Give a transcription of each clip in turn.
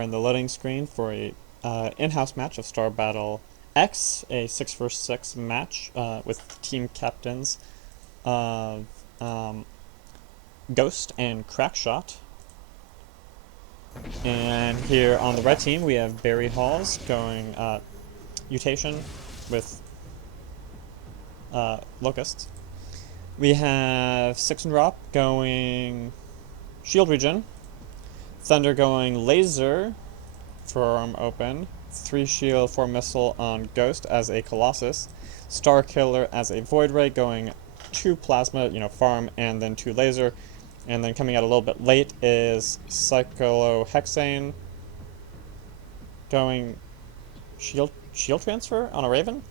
are in the loading screen for a in-house match of Star Battle X, a 6 vs 6 match with team captains of Ghost and CRAKSHOTT. And here on the red team we have BairyHalls going mutation with Locusts. We have suxenrop going shield regen, Thunder going laser, forearm open, 3 shield, 4 missile on Ghost as a Colossus, StarKiller as a Void Ray going 2 plasma, farm, and then 2 laser. And then coming out a little bit late is cyclohexane going shield transfer on a Raven?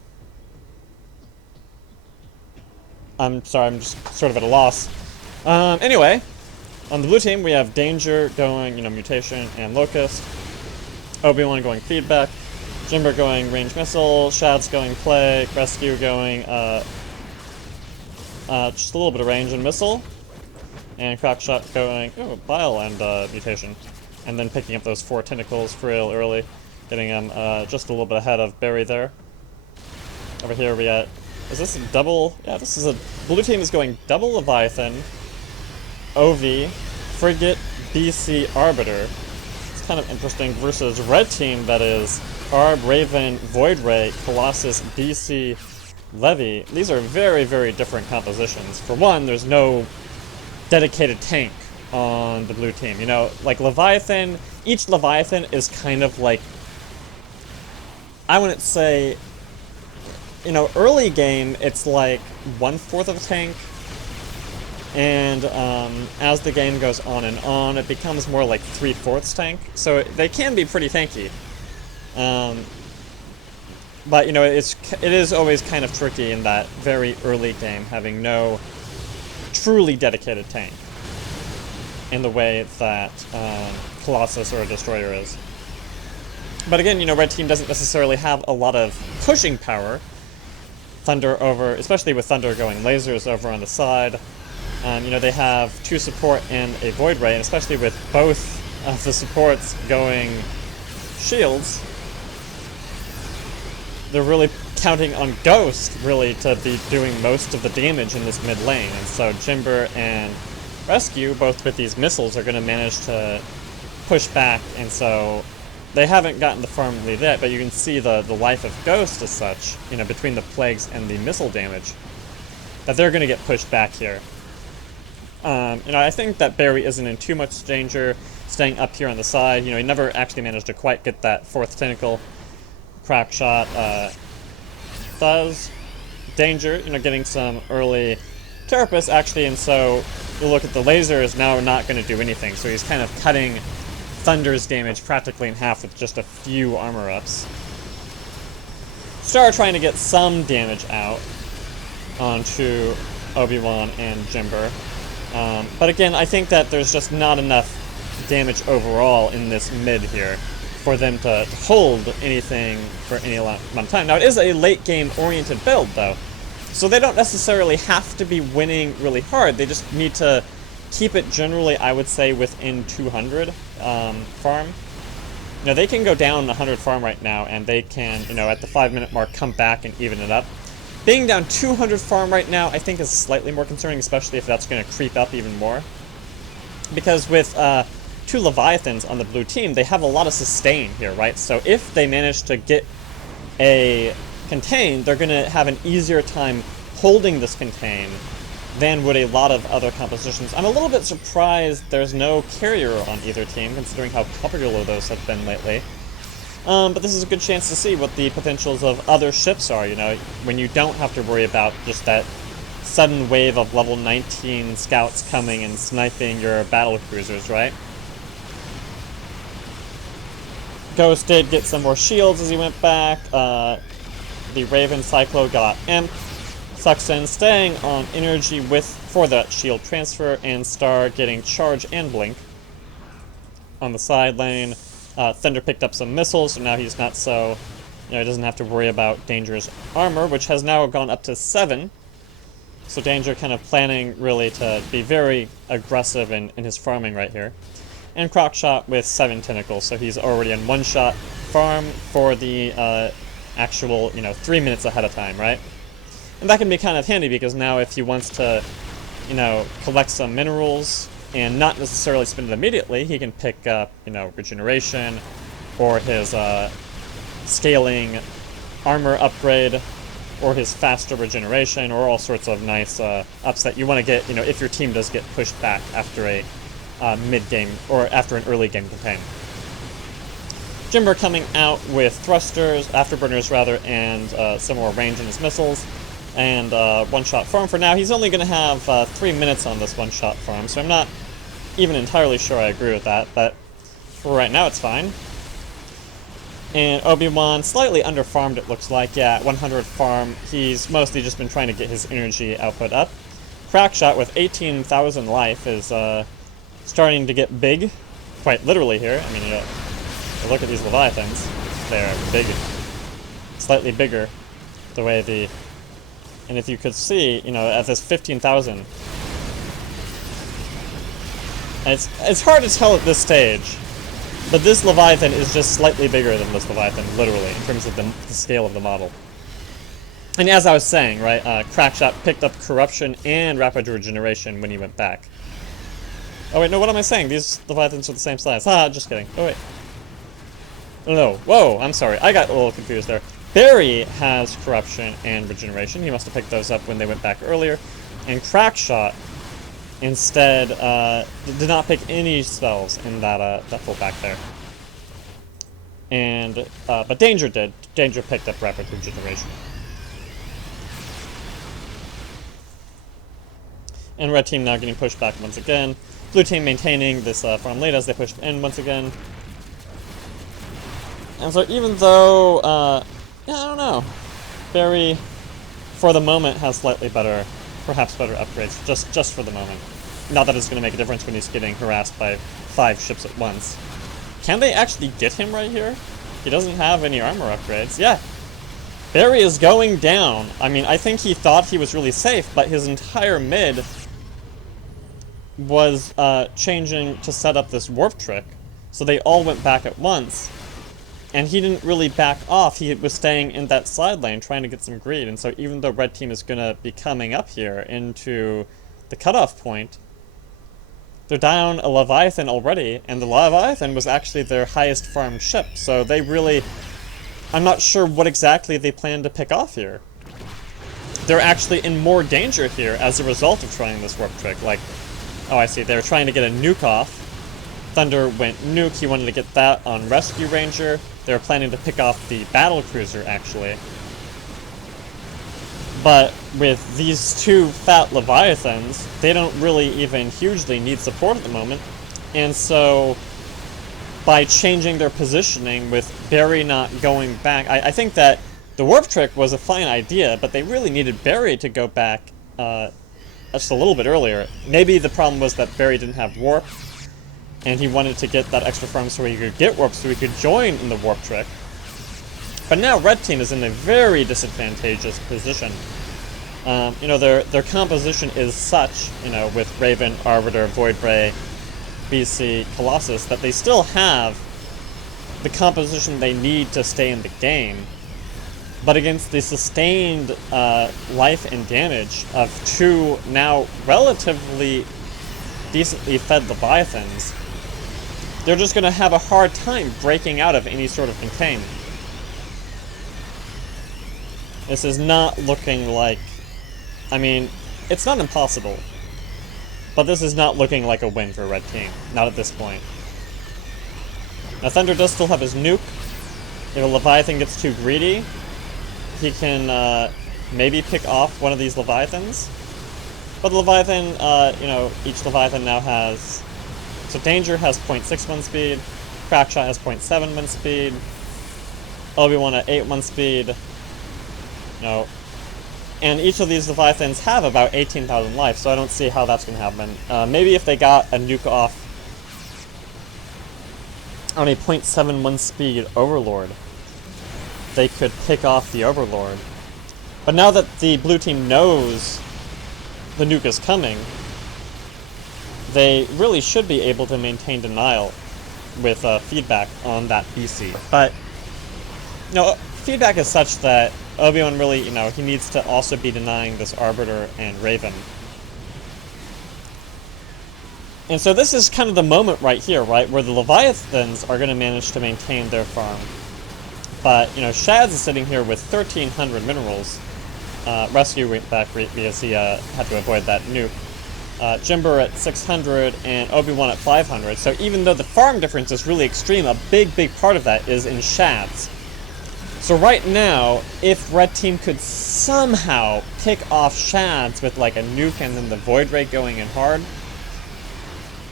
I'm sorry, I'm just sort of at a loss. Anyway, on the blue team we have Danger going, mutation and Locust, Obiwan going feedback, Jimber going range missile, Shadz going plague, rescue going just a little bit of range and missile, and CRAKSHOTT going bile and mutation, and then picking up those 4 tentacles real early, getting them just a little bit ahead of Barry there. Over here we got, is this a double? Yeah, this is a blue team is going double Leviathan, OV, Frigate, BC, Arbiter. It's kind of interesting versus red team that is Arb, Raven, Void Ray, Colossus, BC, Levy. These are very, very different compositions. For one, there's no dedicated tank on the blue team. Like Leviathan, each Leviathan is kind of like, I wouldn't say, early game it's like 1/4 of a tank, and as the game goes on and on, it becomes more like 3/4 tank. So they can be pretty tanky, but it is always kind of tricky in that very early game having no truly dedicated tank in the way that Colossus or a Destroyer is. But again, red team doesn't necessarily have a lot of pushing power. Thunder over, especially with Thunder going lasers over on the side. They have 2 support and a Void Ray, and especially with both of the supports going shields, they're really counting on Ghost, really, to be doing most of the damage in this mid lane. And so Jimber and Rescue, both with these missiles, are going to manage to push back, and so they haven't gotten the farm lead yet, but you can see the life of Ghost as such, between the plagues and the missile damage, that they're going to get pushed back here. I think that Barry isn't in too much danger staying up here on the side. He never actually managed to quite get that 4th tentacle. CRAKSHOTT does. Danger, getting some early carapace actually, and so you look at the laser is now not going to do anything, so he's kind of cutting Thunder's damage practically in half with just a few armor ups. Star trying to get some damage out onto Obiwan and Jimber. But again, I think that there's just not enough damage overall in this mid here for them to hold anything for any amount of time. Now, it is a late game oriented build though, so they don't necessarily have to be winning really hard. They just need to keep it generally, I would say, within 200 farm. They can go down 100 farm right now, and they can, at the 5-minute mark, come back and even it up. Being down 200 farm right now, I think is slightly more concerning, especially if that's going to creep up even more. Because with 2 Leviathans on the blue team, they have a lot of sustain here, right? So if they manage to get a contain, they're going to have an easier time holding this contain than would a lot of other compositions. I'm a little bit surprised there's no carrier on either team, considering how popular those have been lately. But this is a good chance to see what the potentials of other ships are, when you don't have to worry about just that sudden wave of level 19 scouts coming and sniping your battle cruisers, right? Ghost did get some more shields as he went back. The Raven Cyclo got Imp. Suxen staying on energy for that shield transfer, and Star getting charge and blink. On the side lane, Thunder picked up some missiles, so now he's not so, he doesn't have to worry about Danger's armor, which has now gone up to 7. So Danger kind of planning really to be very aggressive in his farming right here. and CRAKSHOTT with 7 tentacles, so he's already in one-shot farm for the actual, 3 minutes ahead of time, right? And that can be kind of handy because now if he wants to, collect some minerals and not necessarily spend it immediately, he can pick up, regeneration or his scaling armor upgrade or his faster regeneration or all sorts of nice ups that you want to get, if your team does get pushed back after a mid-game or after an early game campaign. Jimber coming out with thrusters, afterburners rather, and some more range in his missiles, and one-shot farm for now. He's only going to have 3 minutes on this one-shot farm, so I'm not even entirely sure I agree with that, but for right now it's fine. And Obiwan, slightly under-farmed it looks like, yeah, 100 farm. He's mostly just been trying to get his energy output up. CRAKSHOTT with 18,000 life is starting to get big, quite literally here. I mean, look at these Leviathans. They're big, slightly bigger, the way the... And if you could see, at this 15,000, it's hard to tell at this stage, but this Leviathan is just slightly bigger than this Leviathan, literally, in terms of the scale of the model. And as I was saying, right, CRAKSHOTT picked up Corruption and Rapid Regeneration when he went back. Oh wait, no, what am I saying? These Leviathans are the same size. Ah, just kidding. Oh wait. No, whoa, I'm sorry. I got a little confused there. Bairy has Corruption and Regeneration. He must have picked those up when they went back earlier. And CRAKSHOTT instead did not pick any spells in that full back there. And but Danger did. Danger picked up Rapid Regeneration. And red team now getting pushed back once again. Blue team maintaining this farm lead as they pushed in once again. And so even though, yeah, I don't know, Bairy, for the moment, has slightly better, perhaps better upgrades, just for the moment. Not that it's going to make a difference when he's getting harassed by 5 ships at once. Can they actually get him right here? He doesn't have any armor upgrades. Yeah, Bairy is going down. I mean, I think he thought he was really safe, but his entire mid was changing to set up this warp trick, so they all went back at once, and he didn't really back off. He was staying in that side lane trying to get some greed, and so even though red team is going to be coming up here into the cutoff point, they're down a Leviathan already, and the Leviathan was actually their highest farmed ship, so they really... I'm not sure what exactly they plan to pick off here. They're actually in more danger here as a result of trying this warp trick. Like, oh, I see. They were trying to get a nuke off. Thunder went nuke. He wanted to get that on rescueranger. They were planning to pick off the battle cruiser, actually. But with these 2 fat Leviathans, they don't really even hugely need support at the moment. And so, by changing their positioning with Bairy not going back, I think that the warp trick was a fine idea, but they really needed Bairy to go back just a little bit earlier. Maybe the problem was that Bairy didn't have warp, and he wanted to get that extra farm so he could get warp so he could join in the warp trick. But now red team is in a very disadvantageous position. Their composition is such, with Raven, Arbiter, Voidray, BC, Colossus, that they still have the composition they need to stay in the game. But against the sustained life and damage of 2 now relatively decently fed Leviathans, they're just going to have a hard time breaking out of any sort of contain. This is not looking like... I mean, it's not impossible, but this is not looking like a win for red team. Not at this point. Now Thunder does still have his nuke. If a Leviathan gets too greedy, he can maybe pick off one of these Leviathans. But the Leviathan, each Leviathan now has... So Danger has 0.6 wind speed, CRAKSHOTT has 0.7 wind speed, Obiwan at 8 wind speed, and each of these Leviathans have about 18,000 life, so I don't see how that's going to happen. Maybe if they got a nuke off on a 0.7 wind speed Overlord, they could pick off the Overlord. But now that the blue team knows the nuke is coming, they really should be able to maintain denial with feedback on that BC. But, you know, feedback is such that Obiwan really, you know, he needs to also be denying this Arbiter and Raven. And so this is kind of the moment right here, right, where the Leviathans are going to manage to maintain their farm. But, you know, Shadz is sitting here with 1,300 minerals. Rescue back because he had to avoid that nuke. Jimber at 600 and Obiwan at 500. So even though the farm difference is really extreme, a big part of that is in Shadz. So right now, if Red Team could somehow pick off Shadz with like a nuke and then the Void Ray going in hard,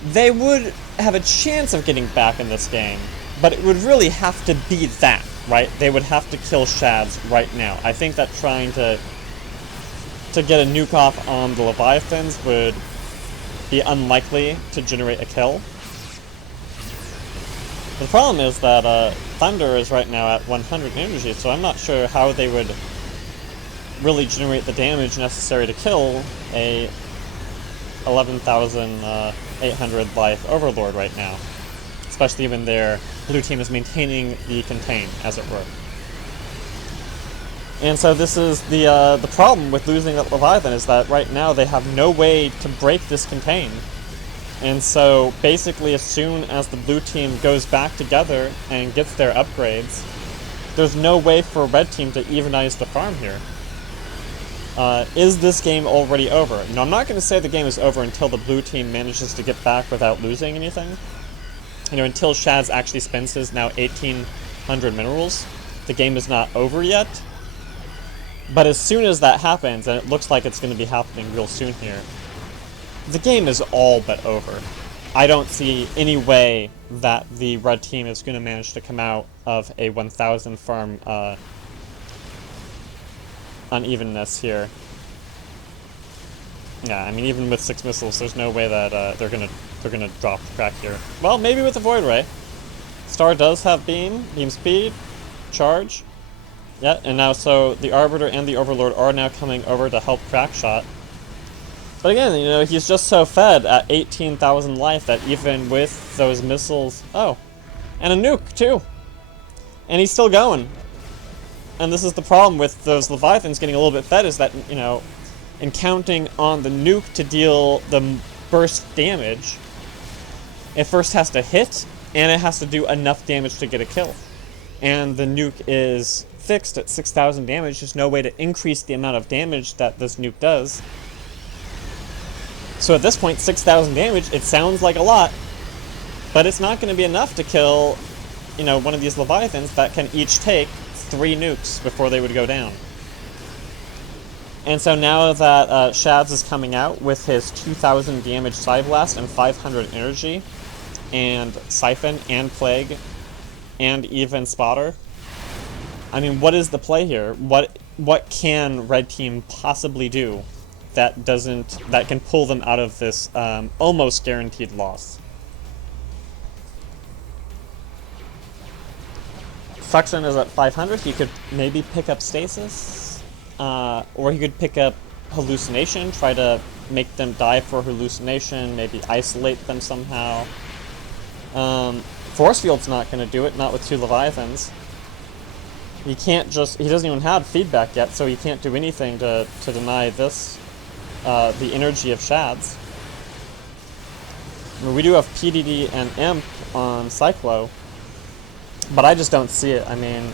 they would have a chance of getting back in this game. But it would really have to be that, right? They would have to kill Shadz right now. I think that trying to get a nuke off on the Leviathans would be unlikely to generate a kill. The problem is that Thunder is right now at 100 energy, so I'm not sure how they would really generate the damage necessary to kill a 11,800 life Overlord right now. Especially when their blue team is maintaining the contain, as it were. And so this is the problem with losing that Leviathan, is that right now they have no way to break this contain. And so basically as soon as the blue team goes back together and gets their upgrades, there's no way for Red Team to evenize the farm here. Is this game already over? No, I'm not going to say the game is over until the blue team manages to get back without losing anything. You know, until Shadz actually spends his now 1,800 minerals, the game is not over yet. But as soon as that happens, and it looks like it's going to be happening real soon here, the game is all but over. I don't see any way that the Red Team is going to manage to come out of a 1,000 farm unevenness here. Yeah, I mean, even with 6 missiles, there's no way that they're gonna drop the crack here. Well, maybe with the Void Ray. Star does have beam speed, charge. Yeah, and now so the Arbiter and the Overlord are now coming over to help CRAKSHOTT. But again, you know, he's just so fed at 18,000 life that even with those missiles... Oh, and a nuke, too. And he's still going. And this is the problem with those Leviathans getting a little bit fed, is that, you know, in counting on the nuke to deal the burst damage, it first has to hit, and it has to do enough damage to get a kill. And the nuke is fixed at 6,000 damage. There's no way to increase the amount of damage that this nuke does. So at this point, 6,000 damage, it sounds like a lot, but it's not going to be enough to kill, you know, one of these Leviathans that can each take 3 nukes before they would go down. And so now that Shadz is coming out with his 2,000 damage Psyblast and 500 energy, and Siphon and Plague, and even Spotter, I mean, what is the play here? What can Red Team possibly do that can pull them out of this almost guaranteed loss? Suxen is at 500. He could maybe pick up Stasis, or he could pick up Hallucination, try to make them die for Hallucination, maybe isolate them somehow. Force Field's not going to do it, not with 2 Leviathans. He doesn't even have feedback yet, so he can't do anything to deny this, the energy of Shadz. I mean, we do have PDD and Imp on Cyclo, but I just don't see it. I mean,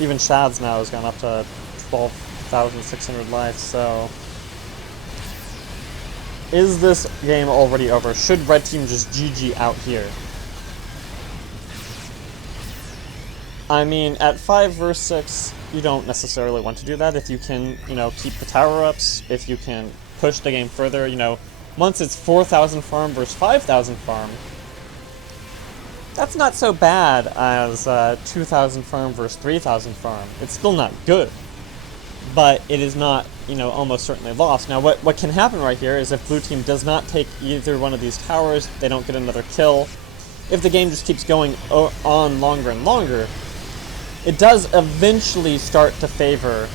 even Shadz now has gone up to 12,600 life, so... Is this game already over? Should Red Team just GG out here? I mean, at 5 versus 6, you don't necessarily want to do that. If you can, you know, keep the tower-ups, if you can push the game further, you know, once it's 4,000 farm versus 5,000 farm, that's not so bad as 2,000 farm versus 3,000 farm. It's still not good, but it is not, you know, almost certainly lost. Now, what can happen right here is if blue team does not take either one of these towers, they don't get another kill. If the game just keeps going on longer and longer, it does eventually start to favor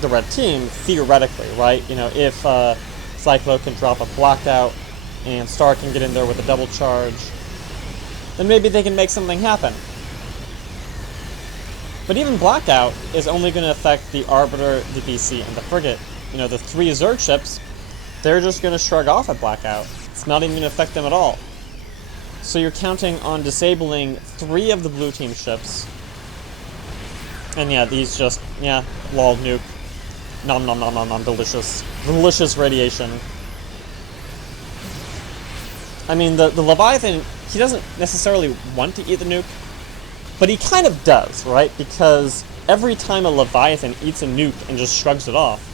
the red team, theoretically, right? You know, if Cyclo can drop a blackout, and Star can get in there with a double charge, then maybe they can make something happen. But even blackout is only going to affect the Arbiter, the BC, and the Frigate. You know, the 3 Zerg ships, they're just going to shrug off at blackout. It's not even going to affect them at all. So you're counting on disabling 3 of the blue team ships. And yeah, these just, yeah, lol, nuke. Nom nom nom nom nom, delicious. Delicious radiation. I mean, the Leviathan, he doesn't necessarily want to eat the nuke, but he kind of does, right? Because every time a Leviathan eats a nuke and just shrugs it off,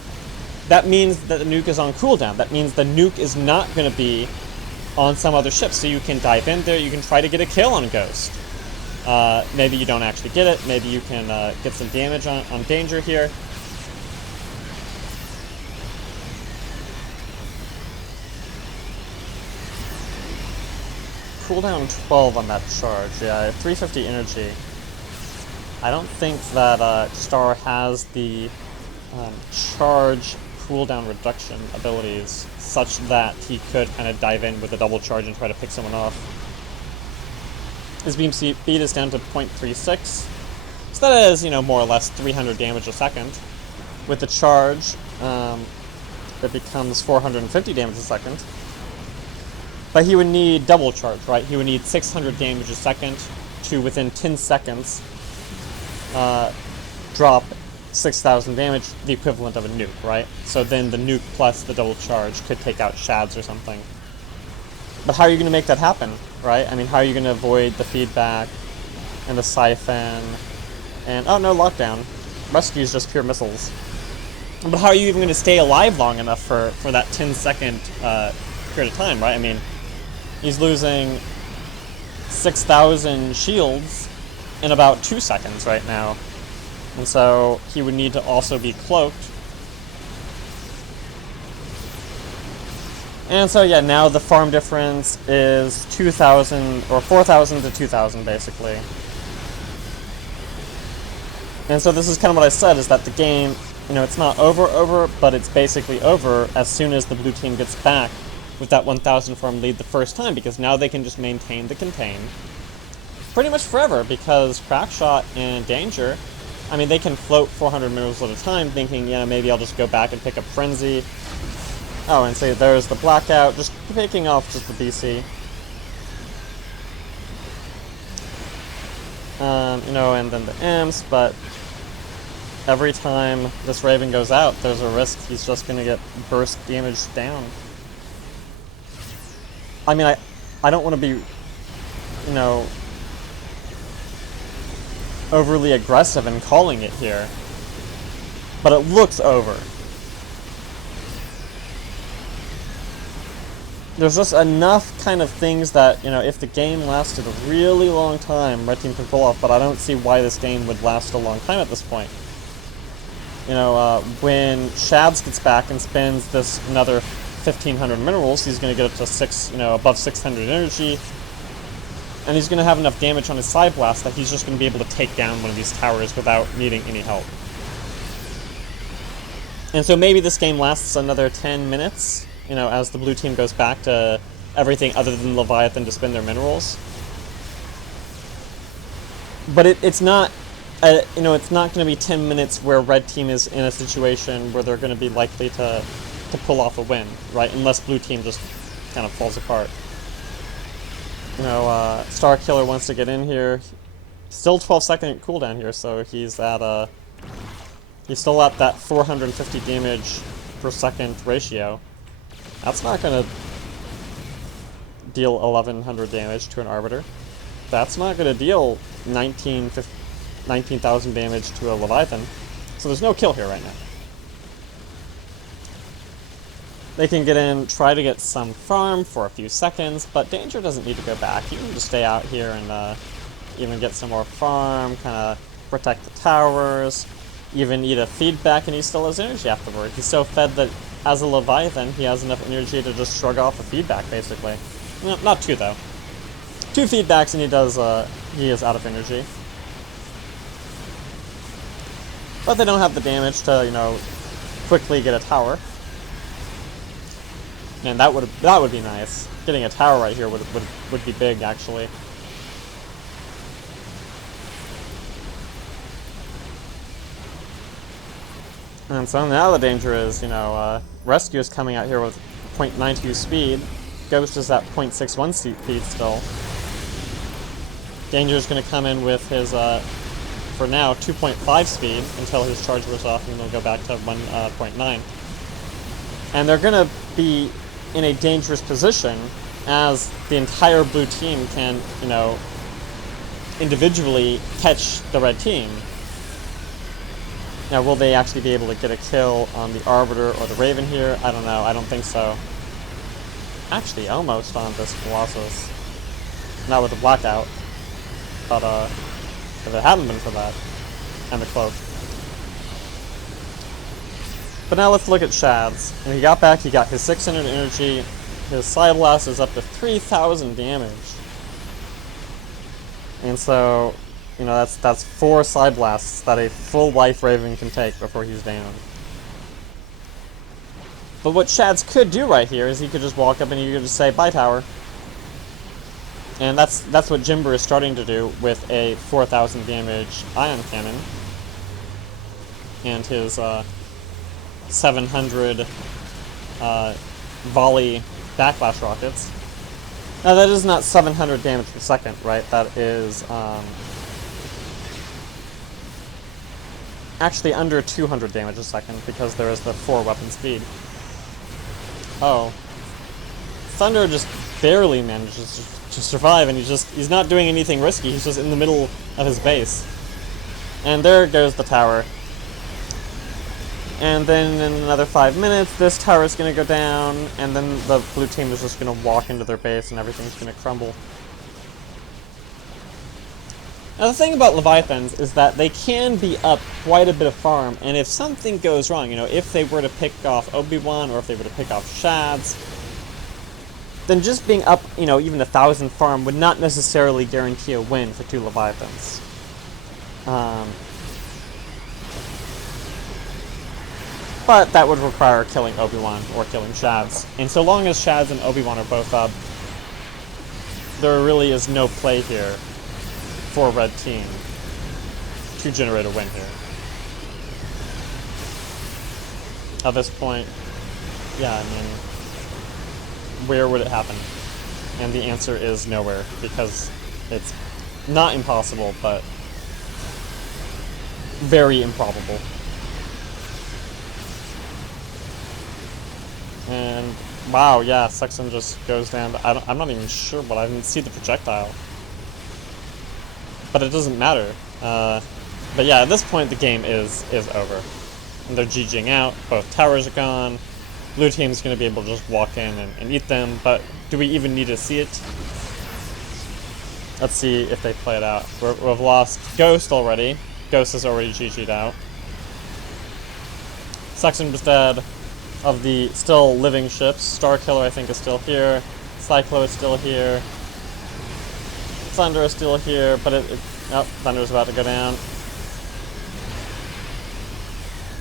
that means that the nuke is on cooldown. That means the nuke is not going to be on some other ship, so you can dive in there, you can try to get a kill on Ghost. Maybe you don't actually get it, maybe you can get some damage on Danger here. Cooldown 12 on that charge, yeah, 350 energy. I don't think that Star has the charge cooldown reduction abilities such that he could kind of dive in with a double charge and try to pick someone off. His beam speed is down to 0.36, so that is, you know, more or less 300 damage a second. With the charge, it becomes 450 damage a second. But he would need double charge, right? He would need 600 damage a second to, within 10 seconds, drop 6,000 damage, the equivalent of a nuke, right? So then the nuke plus the double charge could take out Shadz or something. But how are you going to make that happen, right? I mean, how are you going to avoid the feedback and the siphon and, oh no, lockdown. Rescue is just pure missiles. But how are you even going to stay alive long enough for that 10-second period of time, right? I mean, he's losing 6,000 shields in about 2 seconds right now. And so he would need to also be cloaked. And so yeah, now the farm difference is 2,000, or 4,000 to 2,000 basically. And so this is kind of what I said, is that the game, you know, it's not over, but it's basically over as soon as the blue team gets back with that 1,000 farm lead the first time, because now they can just maintain the contain pretty much forever, because CRAKSHOTT and Danger, I mean, they can float 400 minerals at a time, thinking, yeah, maybe I'll just go back and pick up Frenzy. Oh, and say there's the blackout, just picking off just the BC. You know, and then the imps, but every time this Raven goes out, there's a risk he's just gonna get burst damage down. I mean, I don't want to be, you know, overly aggressive in calling it here, but it looks over. There's just enough kind of things that, you know, if the game lasted a really long time, Red Team could pull off, but I don't see why this game would last a long time at this point. You know, when Shadz gets back and spends this another 1,500 minerals, he's going to get up to above 600 energy, and he's going to have enough damage on his side blast that he's just going to be able to take down one of these towers without needing any help. And so maybe this game lasts another 10 minutes, you know, as the blue team goes back to everything other than Leviathan to spend their minerals. But it's not, you know, it's not going to be 10 minutes where Red Team is in a situation where they're going to be likely to pull off a win, right? Unless blue team just kind of falls apart. You know, StarKiller wants to get in here. Still 12-second cooldown here, so he's still at that 450 damage per second ratio. That's not going to deal 1,100 damage to an Arbiter. That's not going to deal 19,000 damage to a Leviathan. So there's no kill here right now. They can get in, try to get some farm for a few seconds, but Danger doesn't need to go back. He can just stay out here and even get some more farm, kind of protect the towers, even eat a feedback, and he still has energy afterward. He's so fed that as a Leviathan, he has enough energy to just shrug off a feedback, basically. No, not 2, though. 2 feedbacks and he is out of energy. But they don't have the damage to, you know, quickly get a tower. Man, that would be nice. Getting a tower right here would be big, actually. And so now the danger is, you know, Rescue is coming out here with 0.92 speed. Ghost is at 0.61 speed still. Danger is going to come in with his, for now, 2.5 speed until his charge wears off, and then they'll go back to 1.9. And they're going to be in a dangerous position as the entire blue team can, you know, individually catch the red team. Now, will they actually be able to get a kill on the Arbiter or the Raven here? I don't know. I don't think so. Actually, almost on this Colossus. Not with the Blackout. But, if it hadn't been for that. And the Cloak. But now let's look at Shadz. When he got back, he got his 600 energy. His Side Blast is up to 3,000 damage. And so, you know, that's 4 Side Blasts that a full life Raven can take before he's down. But what Shadz could do right here is he could just walk up and he could just say, "Bye, tower." And that's what Jimber is starting to do with a 4,000 damage ion cannon. And his 700 volley backlash rockets. Now that is not 700 damage per second, right? That is actually under 200 damage a second because there is the 4 weapon speed. Oh. Thunder just barely manages to survive, and he's not doing anything risky. He's just in the middle of his base. And there goes the tower. And then in another 5 minutes, this tower is going to go down, and then the blue team is just going to walk into their base, and everything's going to crumble. Now the thing about Leviathans is that they can be up quite a bit of farm, and if something goes wrong, you know, if they were to pick off Obiwan, or if they were to pick off Shadz, then just being up, you know, even 1,000 farm would not necessarily guarantee a win for 2 Leviathans. But that would require killing Obiwan or killing Shadz. And so long as Shadz and Obiwan are both up, there really is no play here for Red Team to generate a win here. At this point, yeah, I mean, where would it happen? And the answer is nowhere, because it's not impossible, but very improbable. And wow, yeah, Suxen just goes down. I'm not even sure, but I didn't see the projectile. But it doesn't matter. But yeah, at this point the game is over. And they're GGing out. Both towers are gone. Blue team's going to be able to just walk in and eat them. But do we even need to see it? Let's see if they play it out. We've lost Ghost already. Ghost is already GG'd out. Suxen was dead. Of the still living ships, StarKiller I think is still here, Cyclo is still here, Thunder is still here, but oh, Thunder is about to go down.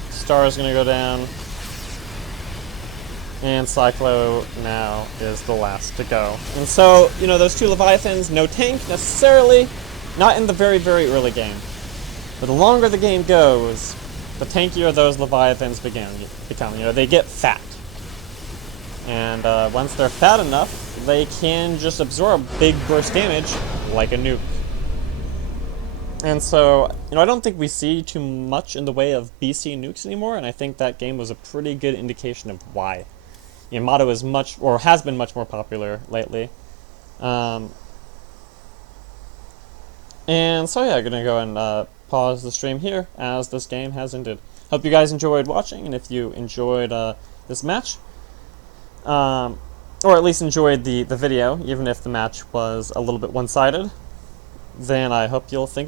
Star is going to go down, and Cyclo now is the last to go. And so, you know, those 2 Leviathans, no tank necessarily, not in the very, very early game. But the longer the game goes, the tankier those Leviathans become. You know, they get fat. And once they're fat enough, they can just absorb big burst damage like a nuke. And so, you know, I don't think we see too much in the way of BC nukes anymore, and I think that game was a pretty good indication of why. Yamato is much, or has been much more popular lately. And so yeah, I'm gonna go and pause the stream here as this game has ended. Hope you guys enjoyed watching, and if you enjoyed this match, or at least enjoyed the video, even if the match was a little bit one-sided, then I hope you'll think